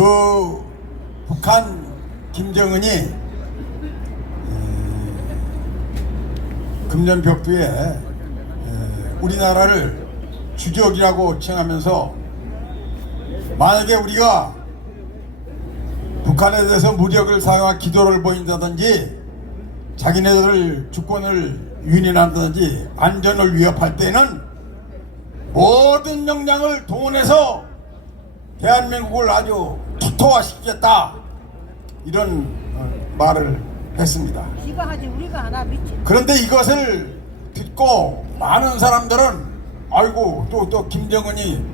그 북한 김정은이 금년 벽두에 우리나라를 주적이라고 칭하면서 만약에 우리가 북한에 대해서 무력을 사용한 기도를 보인다든지 자기네들 주권을 유린한다든지 안전을 위협할 때는 모든 역량을 동원해서 대한민국을 아주 토토화시키겠다 이런 말을 했습니다. 지가 하지 우리가 하나 미치. 그런데 이것을 듣고 많은 사람들은 아이고 또 김정은이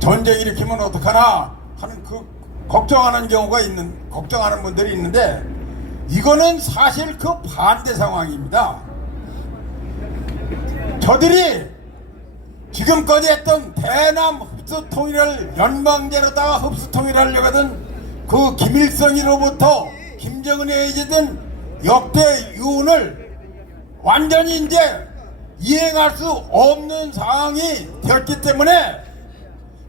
전쟁 일으키면 어떡하나 하는 그 걱정하는 경우가 걱정하는 분들이 있는데 이거는 사실 그 반대 상황입니다. 저들이 지금까지 했던 대남 흡수 통일을 연방제로다가 흡수 통일하려고 하던 그 김일성으로부터 김정은에 의지된 역대 유운을 완전히 이제 이행할 수 없는 상황이 되었기 때문에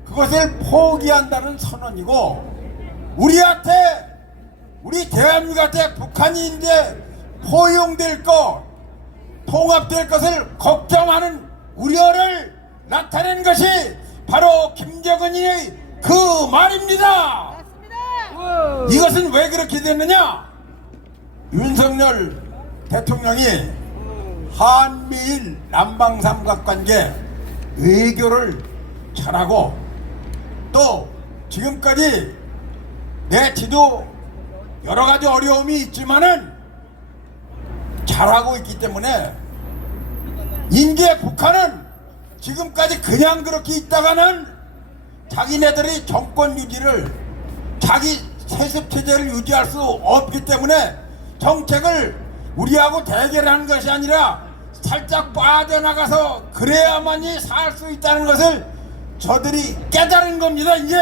그것을 포기한다는 선언이고 우리 대한민국한테 북한이 이제 포용될 것, 통합될 것을 걱정하는 우려를 나타낸 것이 바로 김정은의 그 말입니다. 맞습니다. 이것은 왜 그렇게 됐느냐? 윤석열 대통령이 한미일 남방삼각관계 외교를 잘하고 또 지금까지 내지도 여러가지 어려움이 있지만은 잘하고 있기 때문에 이제 북한은 지금까지 그냥 그렇게 있다가는 자기네들이 정권 유지를 자기 세습체제를 유지할 수 없기 때문에 정책을 우리하고 대결하는 것이 아니라 살짝 빠져나가서 그래야만이 살 수 있다는 것을 저들이 깨달은 겁니다. 이제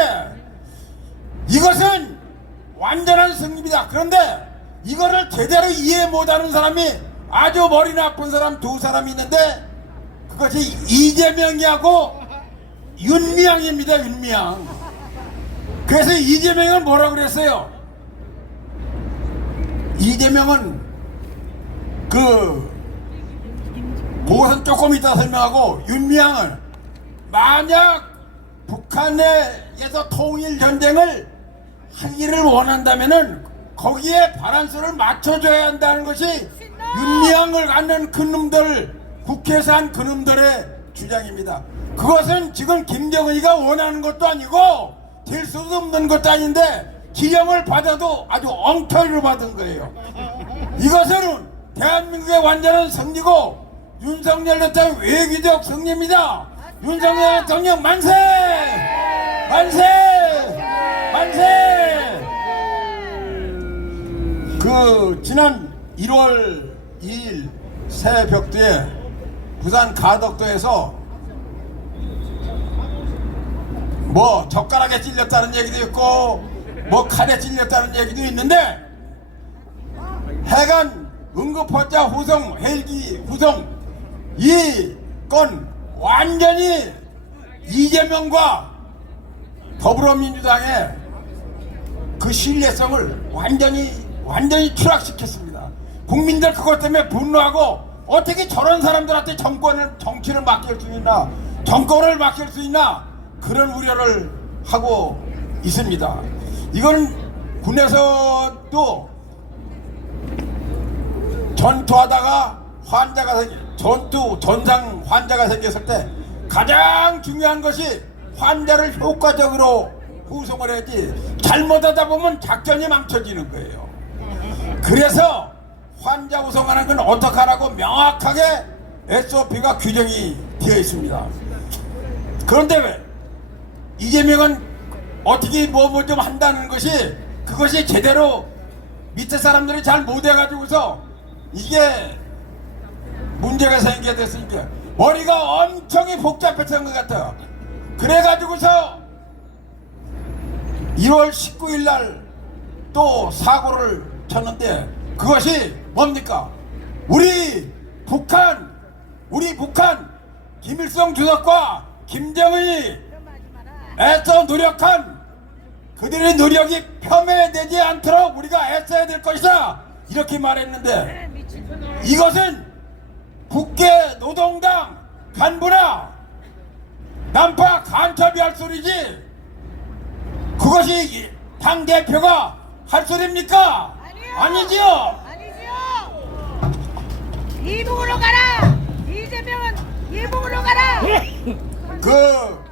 이것은 완전한 승리입니다. 그런데 이거를 제대로 이해 못하는 사람이 아주 머리 나쁜 사람 두 사람이 있는데 그것이 이재명이하고 윤미향입니다. 윤미향. 그래서 이재명은 뭐라고 그랬어요? 이재명은 그것은 조금 이따 설명하고 윤미향은 만약 북한에서 통일 전쟁을 하기를 원한다면은 거기에 바란스를 맞춰줘야 한다는 것이 윤미향을 갖는 그놈들 국회에서 한 그놈들의 주장입니다. 그것은 지금 김정은이가 원하는 것도 아니고 될 수도 없는 것도 아닌데 지령을 받아도 아주 엉터리로 받은 거예요. 이것은 대한민국의 완전한 승리고 윤석열 대통령 외교적 승리입니다. 윤석열 대통령 만세! 만세! 만세! 지난 1월 2일 새 벽두에 부산 가덕도에서 뭐 젓가락에 찔렸다는 얘기도 있고 뭐 칼에 찔렸다는 얘기도 있는데 해간 응급환자 후송 헬기 후송 이 건 완전히 이재명과 더불어민주당의 그 신뢰성을 완전히 추락시켰습니다. 국민들 그것 때문에 분노하고 어떻게 저런 사람들한테 정치를 맡길 수 있나, 정권을 맡길 수 있나 그런 우려를 하고 있습니다. 이건 군에서도 전투하다가 전상 환자가 생겼을 때 가장 중요한 것이 환자를 효과적으로 후송을 해야지 잘못하다 보면 작전이 망쳐지는 거예요. 그래서 환자 후송하는 건 어떻게 하라고 명확하게 SOP가 규정이 되어 있습니다. 그런데 왜 이재명은 어떻게 뭐 좀 한다는 것이 그것이 제대로 밑에 사람들이 잘 못해가지고서 이게 문제가 생기게 됐으니까 머리가 엄청 복잡했던 것 같아요. 그래가지고서 2월 19일 날 또 사고를 쳤는데 그것이 뭡니까? 우리 북한 김일성 주석과 김정은이 애써 노력한 그들의 노력이 폄훼되지 않도록 우리가 애써야 될 것이다 이렇게 말했는데 이것은 국회 노동당 간부나 난파 간첩이 할 소리지 그것이 당대표가 할 소리입니까? 아니지요. 이북으로 가라. 이재명은 이북으로 가라. 그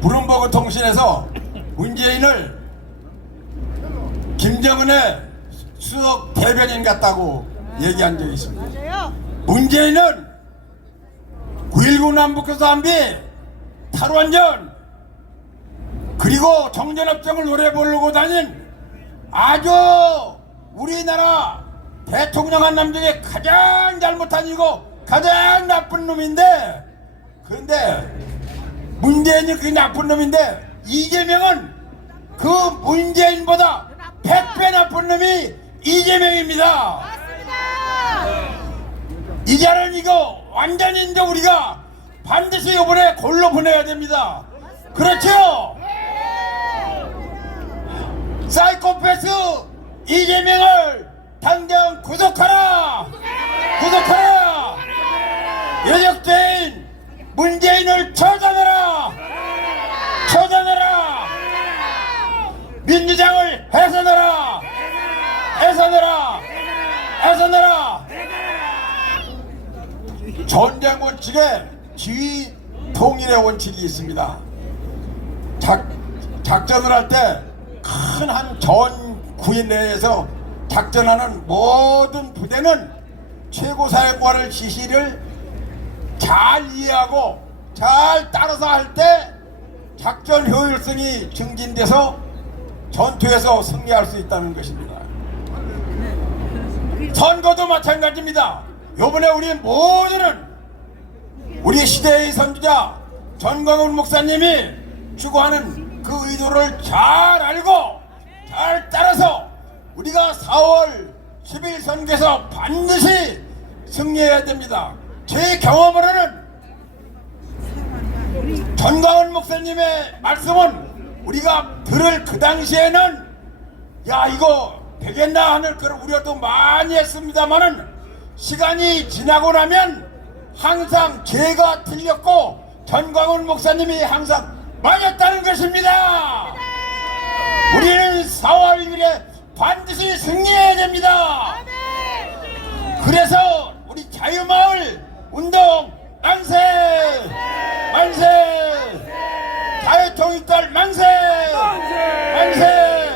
브룸버그 통신에서 문재인을 김정은의 수석 대변인 같다고 얘기한 적이 있습니다. 맞아요. 문재인은 9.19 남북교섭합의 탈원전 그리고 정전협정을 노래 부르고 다닌 아주 우리나라 대통령 한 남 중에 가장 잘못한 이고 가장 나쁜 놈인데 그런데 문재인이 그 나쁜 놈인데 이재명은 그 문재인보다 100배 나쁜 놈이 이재명입니다. 맞습니다. 이제는 이거 완전히 이제 우리가 반드시 이번에 골로 보내야 됩니다. 그렇죠? 사이코패스 이재명을 당장 구속하라! 구속하라! 여적죄인 문재인을 처단하라! 처단하라! 민주당을 해산하라! 해산하라! 해산하라! 전쟁 원칙에 지휘 통일의 원칙이 있습니다. 작전을 할 때 큰 한 전 구인 내에서 작전하는 모든 부대는 최고사령관을 지시를 잘 이해하고 잘 따라서 할 때 작전 효율성이 증진돼서 전투에서 승리할 수 있다는 것입니다. 선거도 마찬가지입니다. 요번에 우리 모두는 우리 시대의 선지자 전광훈 목사님이 추구하는 그 의도를 잘 알고 잘 따라서 우리가 4월 10일 선거에서 반드시 승리해야 됩니다. 제 경험으로는 전광훈 목사님의 말씀은 우리가 들을 그 당시에는 야 이거 되겠나 하는 그런 우려도 많이 했습니다만은 시간이 지나고 나면 항상 제가 틀렸고 전광훈 목사님이 항상 맞았다는 것입니다. 우리는 4월 1일에 반드시 승리해야 됩니다. 그래서 우리 자유마을 운동 만세! 만세! 자유통일달 만세! 만세!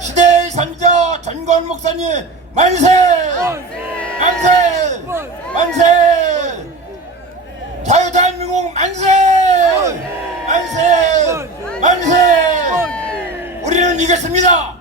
시대의 선지자 전광훈 목사님 만세! 만세! 만세! 자유대한민국 만세! 만세! 만세! 우리는 이겼습니다.